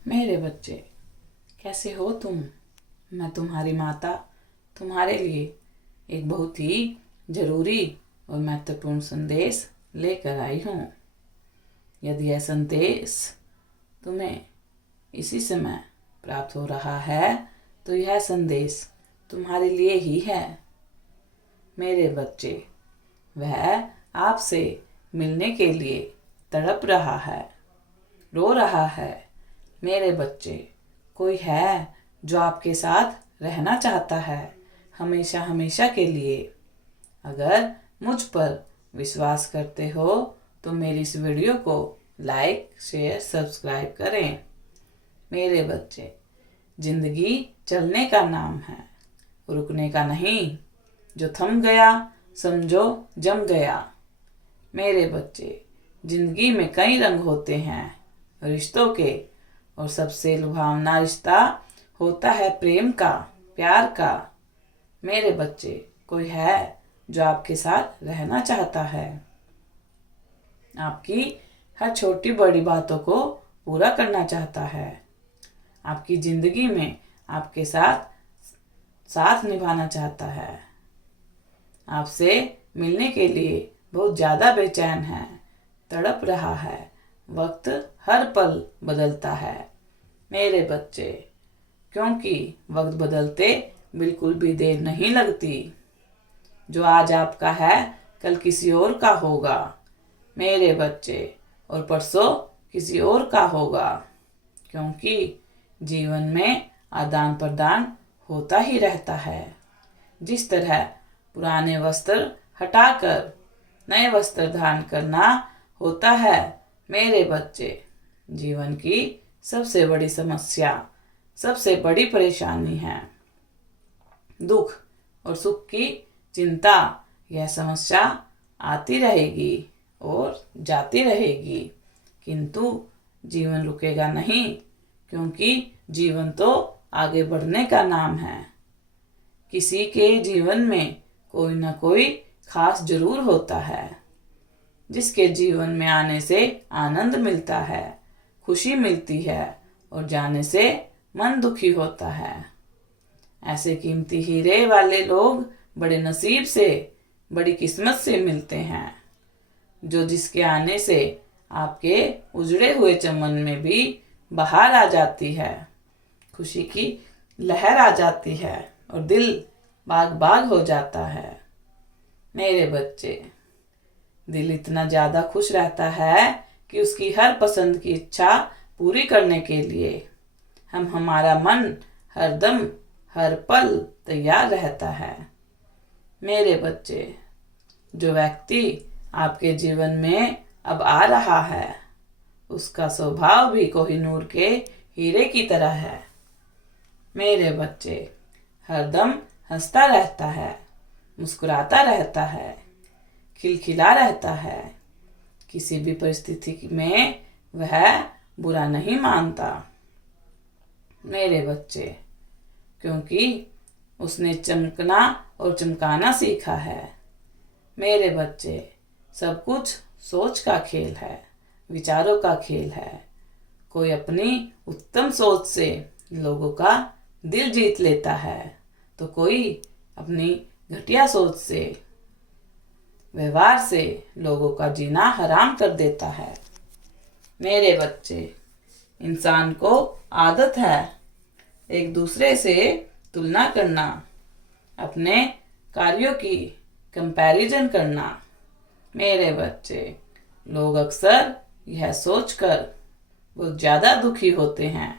मेरे बच्चे, कैसे हो तुम। मैं तुम्हारी माता तुम्हारे लिए एक बहुत ही जरूरी और महत्वपूर्ण संदेश लेकर आई हूँ। यदि यह संदेश तुम्हें इसी समय प्राप्त हो रहा है तो यह संदेश तुम्हारे लिए ही है। मेरे बच्चे, वह आपसे मिलने के लिए तड़प रहा है, रो रहा है। मेरे बच्चे, कोई है जो आपके साथ रहना चाहता है, हमेशा हमेशा के लिए। अगर मुझ पर विश्वास करते हो तो मेरी इस वीडियो को लाइक, शेयर, सब्सक्राइब करें। मेरे बच्चे, जिंदगी चलने का नाम है, रुकने का नहीं। जो थम गया समझो जम गया। मेरे बच्चे, जिंदगी में कई रंग होते हैं रिश्तों के, और सबसे लुभावना रिश्ता होता है प्रेम का, प्यार का। मेरे बच्चे, कोई है जो आपके साथ रहना चाहता है, आपकी हर छोटी बड़ी बातों को पूरा करना चाहता है, आपकी जिंदगी में आपके साथ साथ निभाना चाहता है, आपसे मिलने के लिए बहुत ज़्यादा बेचैन है, तड़प रहा है। वक्त हर पल बदलता है मेरे बच्चे, क्योंकि वक्त बदलते बिल्कुल भी देर नहीं लगती। जो आज आपका है कल किसी और का होगा मेरे बच्चे, और परसों किसी और का होगा। क्योंकि जीवन में आदान प्रदान होता ही रहता है। जिस तरह पुराने वस्त्र हटाकर नए वस्त्र धारण करना होता है मेरे बच्चे, जीवन की सबसे बड़ी समस्या, सबसे बड़ी परेशानी है दुख और सुख की चिंता। यह समस्या आती रहेगी और जाती रहेगी, किंतु जीवन रुकेगा नहीं, क्योंकि जीवन तो आगे बढ़ने का नाम है। किसी के जीवन में कोई ना कोई खास जरूर होता है, जिसके जीवन में आने से आनंद मिलता है, खुशी मिलती है, और जाने से मन दुखी होता है। ऐसे कीमती हीरे वाले लोग बड़े नसीब से, बड़ी किस्मत से मिलते हैं, जो जिसके आने से आपके उजड़े हुए चमन में भी बहार आ जाती है, खुशी की लहर आ जाती है, और दिल बाग बाग हो जाता है। मेरे बच्चे, दिल इतना ज़्यादा खुश रहता है कि उसकी हर पसंद की इच्छा पूरी करने के लिए हमारा मन हरदम हर पल तैयार रहता है। मेरे बच्चे, जो व्यक्ति आपके जीवन में अब आ रहा है, उसका स्वभाव भी कोहिनूर के हीरे की तरह है। मेरे बच्चे, हरदम हंसता रहता है, मुस्कुराता रहता है, खिलखिला रहता है। किसी भी परिस्थिति में वह बुरा नहीं मानता मेरे बच्चे, क्योंकि उसने चमकना और चमकाना सीखा है। मेरे बच्चे, सब कुछ सोच का खेल है, विचारों का खेल है। कोई अपनी उत्तम सोच से लोगों का दिल जीत लेता है, तो कोई अपनी घटिया सोच से, व्यवहार से लोगों का जीना हराम कर देता है। मेरे बच्चे, इंसान को आदत है एक दूसरे से तुलना करना, अपने कार्यों की कंपैरिजन करना। मेरे बच्चे, लोग अक्सर यह सोचकर बहुत ज़्यादा दुखी होते हैं,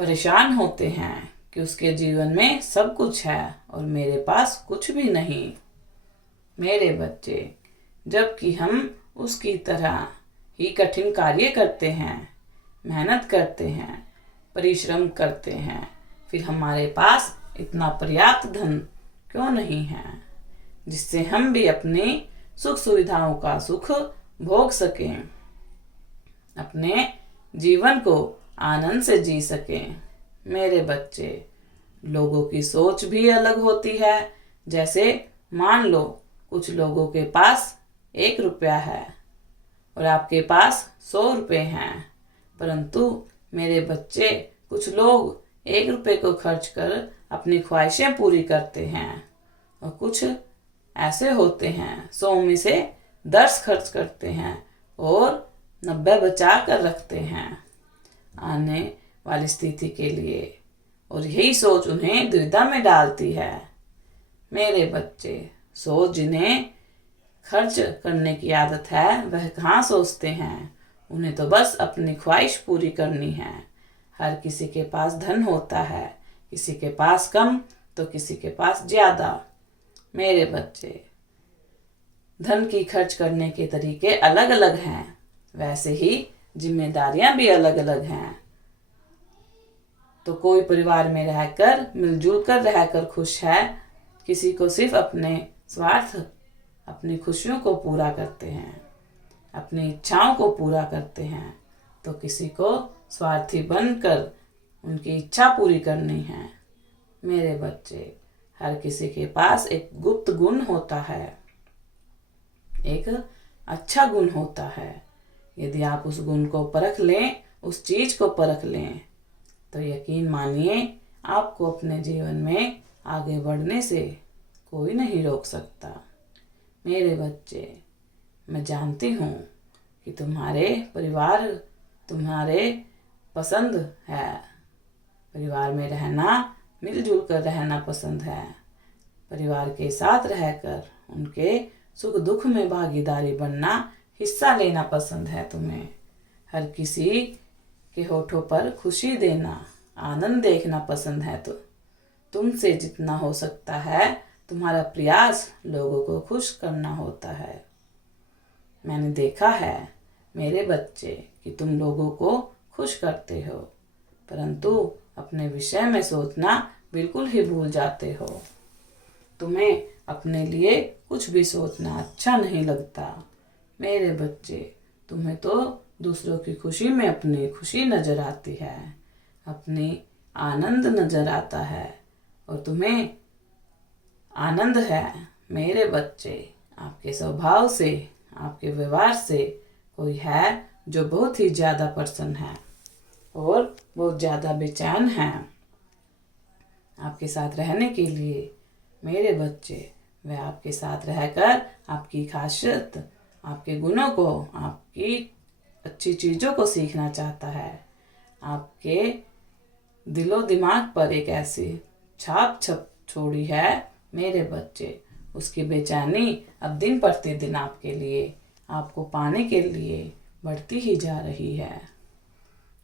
परेशान होते हैं कि उसके जीवन में सब कुछ है और मेरे पास कुछ भी नहीं। मेरे बच्चे, जबकि हम उसकी तरह ही कठिन कार्य करते हैं, मेहनत करते हैं, परिश्रम करते हैं, फिर हमारे पास इतना पर्याप्त धन क्यों नहीं है जिससे हम भी अपनी सुख सुविधाओं का सुख भोग सकें, अपने जीवन को आनंद से जी सकें। मेरे बच्चे, लोगों की सोच भी अलग होती है। जैसे मान लो कुछ लोगों के पास 1 रुपया है और आपके पास 100 रुपये हैं, परंतु मेरे बच्चे, कुछ लोग 1 रुपए को खर्च कर अपनी ख्वाहिशें पूरी करते हैं और कुछ ऐसे होते हैं 100 में से 10 खर्च करते हैं और 90 बचा कर रखते हैं आने वाली स्थिति के लिए, और यही सोच उन्हें दुविधा में डालती है। मेरे बच्चे, सोच जिन्हें खर्च करने की आदत है वह कहाँ सोचते हैं, उन्हें तो बस अपनी ख्वाहिश पूरी करनी है। हर किसी के पास धन होता है, किसी के पास कम तो किसी के पास ज्यादा। मेरे बच्चे, धन की खर्च करने के तरीके अलग अलग हैं, वैसे ही जिम्मेदारियां भी अलग अलग हैं। तो कोई परिवार में रहकर मिलजुल कर रहकर खुश है, किसी को सिर्फ अपने स्वार्थ, अपनी खुशियों को पूरा करते हैं, अपनी इच्छाओं को पूरा करते हैं, तो किसी को स्वार्थी बनकर उनकी इच्छा पूरी करनी है। मेरे बच्चे, हर किसी के पास एक गुप्त गुण होता है, एक अच्छा गुण होता है। यदि आप उस गुण को परख लें, उस चीज को परख लें, तो यकीन मानिए आपको अपने जीवन में आगे बढ़ने से कोई नहीं रोक सकता। मेरे बच्चे, मैं जानती हूँ कि तुम्हारे परिवार तुम्हारे पसंद है, परिवार में रहना, मिलजुल कर रहना पसंद है, परिवार के साथ रहकर उनके सुख दुख में भागीदारी बनना, हिस्सा लेना पसंद है तुम्हें। हर किसी के होठों पर खुशी देना, आनंद देखना पसंद है। तो तुमसे जितना हो सकता है तुम्हारा प्रयास लोगों को खुश करना होता है। मैंने देखा है मेरे बच्चे कि तुम लोगों को खुश करते हो, परंतु अपने विषय में सोचना बिल्कुल ही भूल जाते हो। तुम्हें अपने लिए कुछ भी सोचना अच्छा नहीं लगता। मेरे बच्चे, तुम्हें तो दूसरों की खुशी में अपनी खुशी नजर आती है, अपनी आनंद नजर आता है, और तुम्हें आनंद है। मेरे बच्चे, आपके स्वभाव से, आपके व्यवहार से कोई है जो बहुत ही ज्यादा प्रसन्न है और बहुत ज्यादा बेचैन है आपके साथ रहने के लिए। मेरे बच्चे, वह आपके साथ रहकर आपकी खासियत, आपके गुणों को, आपकी अच्छी चीज़ों को सीखना चाहता है। आपके दिलो दिमाग पर एक ऐसी छाप छोड़ी है मेरे बच्चे, उसकी बेचैनी अब दिन प्रतिदिन आपके लिए, आपको पाने के लिए बढ़ती ही जा रही है।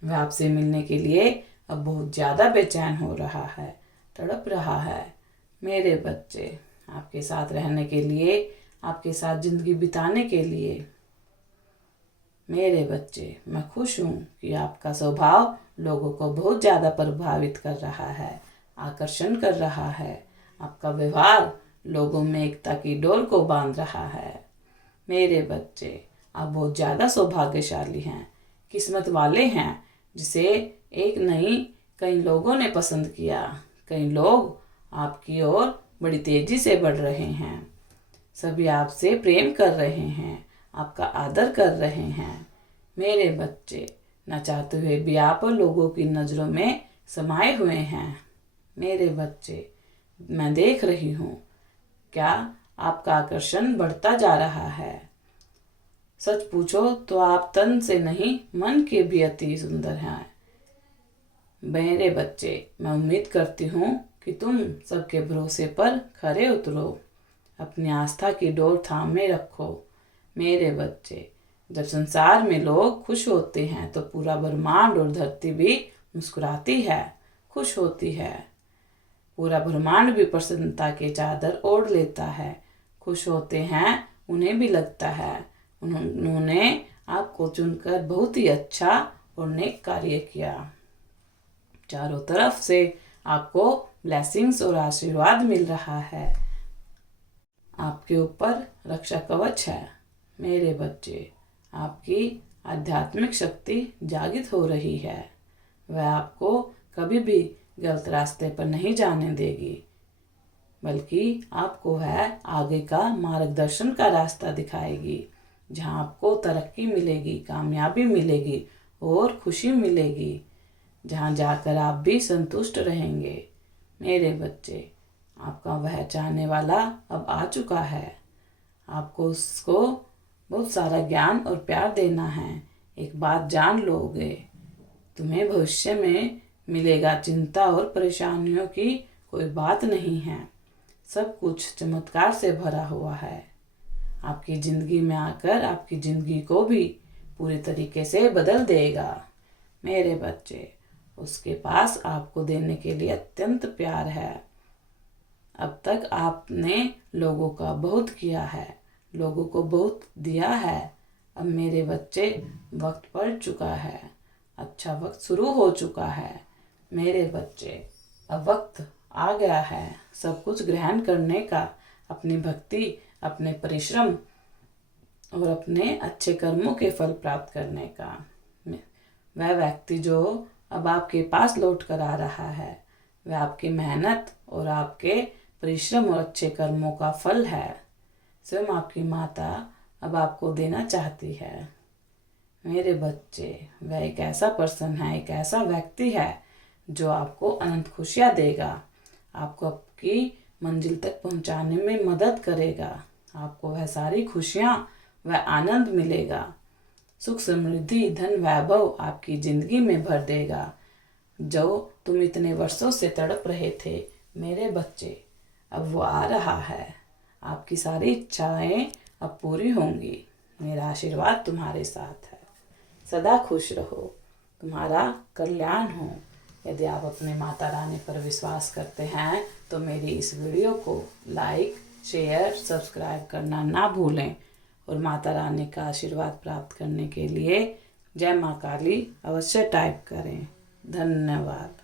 वह आपसे मिलने के लिए अब बहुत ज़्यादा बेचैन हो रहा है, तड़प रहा है। मेरे बच्चे, आपके साथ रहने के लिए, आपके साथ जिंदगी बिताने के लिए। मेरे बच्चे, मैं खुश हूँ कि आपका स्वभाव लोगों को बहुत ज़्यादा प्रभावित कर रहा है, आकर्षण कर रहा है। आपका व्यवहार लोगों में एकता की डोर को बांध रहा है। मेरे बच्चे, आप बहुत ज़्यादा सौभाग्यशाली हैं, किस्मत वाले हैं, जिसे एक नहीं कई लोगों ने पसंद किया। कई लोग आपकी ओर बड़ी तेजी से बढ़ रहे हैं, सभी आपसे प्रेम कर रहे हैं, आपका आदर कर रहे हैं। मेरे बच्चे, न चाहते हुए भी आप लोगों की नज़रों में समाये हुए हैं। मेरे बच्चे, मैं देख रही हूँ क्या आपका आकर्षण बढ़ता जा रहा है। सच पूछो तो आप तन से नहीं, मन के भी अति सुंदर हैं। मेरे बच्चे, मैं उम्मीद करती हूँ कि तुम सबके भरोसे पर खरे उतरो, अपनी आस्था की डोर थामे रखो। मेरे बच्चे, जब संसार में लोग खुश होते हैं तो पूरा ब्रह्मांड और धरती भी मुस्कुराती है, खुश होती है। पूरा ब्रह्मांड भी प्रसन्नता के चादर ओढ़ लेता है। खुश होते हैं, उन्हें भी लगता है उन्होंने आपको चुनकर बहुत ही अच्छा और नेक कार्य किया। चारों तरफ से आपको ब्लेसिंग्स और आशीर्वाद मिल रहा है, आपके ऊपर रक्षा कवच है। मेरे बच्चे, आपकी आध्यात्मिक शक्ति जागृत हो रही है, वह आपको कभी भी गलत रास्ते पर नहीं जाने देगी, बल्कि आपको वह आगे का मार्गदर्शन का रास्ता दिखाएगी, जहाँ आपको तरक्की मिलेगी, कामयाबी मिलेगी और खुशी मिलेगी। जहाँ जाकर आप भी संतुष्ट रहेंगे। मेरे बच्चे, आपका वह चाहने वाला अब आ चुका है। आपको उसको बहुत सारा ज्ञान और प्यार देना है। एक बात जान लोगे, तुम्हें भविष्य में मिलेगा। चिंता और परेशानियों की कोई बात नहीं है। सब कुछ चमत्कार से भरा हुआ है। आपकी ज़िंदगी में आकर आपकी ज़िंदगी को भी पूरे तरीके से बदल देगा। मेरे बच्चे, उसके पास आपको देने के लिए अत्यंत प्यार है। अब तक आपने लोगों का बहुत किया है, लोगों को बहुत दिया है। अब मेरे बच्चे, वक्त पड़ चुका है, अच्छा वक्त शुरू हो चुका है। मेरे बच्चे, अब वक्त आ गया है सब कुछ ग्रहण करने का, अपनी भक्ति, अपने परिश्रम और अपने अच्छे कर्मों के फल प्राप्त करने का। वह व्यक्ति जो अब आपके पास लौट कर आ रहा है, वह आपकी मेहनत और आपके परिश्रम और अच्छे कर्मों का फल है। स्वयं आपकी माता अब आपको देना चाहती है। मेरे बच्चे, वह एक ऐसा पर्सन है, एक ऐसा व्यक्ति है जो आपको अनंत खुशियाँ देगा, आपको आपकी मंजिल तक पहुंचाने में मदद करेगा। आपको वह सारी खुशियाँ, वह आनंद मिलेगा। सुख, समृद्धि, धन, वैभव आपकी ज़िंदगी में भर देगा। जो तुम इतने वर्षों से तड़प रहे थे मेरे बच्चे, अब वो आ रहा है। आपकी सारी इच्छाएं अब पूरी होंगी। मेरा आशीर्वाद तुम्हारे साथ है। सदा खुश रहो, तुम्हारा कल्याण हो। यदि आप अपने माता रानी पर विश्वास करते हैं तो मेरी इस वीडियो को लाइक, शेयर, सब्सक्राइब करना ना भूलें और माता रानी का आशीर्वाद प्राप्त करने के लिए जय माँ काली अवश्य टाइप करें। धन्यवाद।